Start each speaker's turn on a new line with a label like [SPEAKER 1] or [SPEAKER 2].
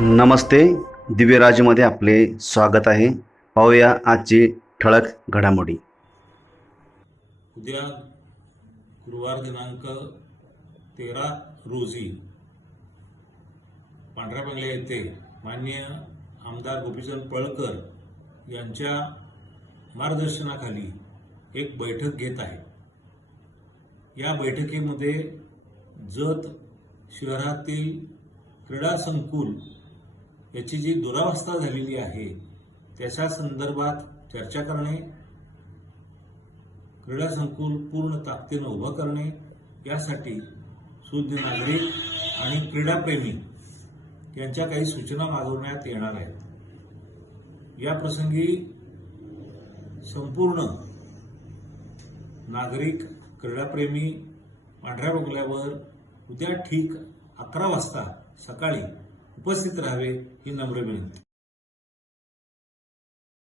[SPEAKER 1] नमस्ते. दिव्यराजमध्ये आपले स्वागत आहे. पाहूया आजची ठळक घडामोडी.
[SPEAKER 2] उद्या गुरुवार दिनांक तेरा रोजी पांढऱ्या बंगल्या येथे माननीय आमदार गोपीचंद पळकर यांच्या मार्गदर्शनाखाली एक बैठक घेत आहे. या बैठकीमध्ये जत शहरातील क्रीडा संकुल याची जी दुरावस्था झालेली आहे त्याच्या संदर्भात चर्चा करणे क्रीडा संकुल पूर्ण ताकदीनं उभं करणे यासाठी शुद्ध नागरिक आणि क्रीडाप्रेमी यांच्या काही सूचना मागवण्यात येणार आहेत. या प्रसंगी संपूर्ण नागरिक क्रीडाप्रेमी पांढऱ्या बंगल्यावर उद्या ठीक अकरा वाजता सकाळी उपस्थित राहावे ही नम्र विनंती.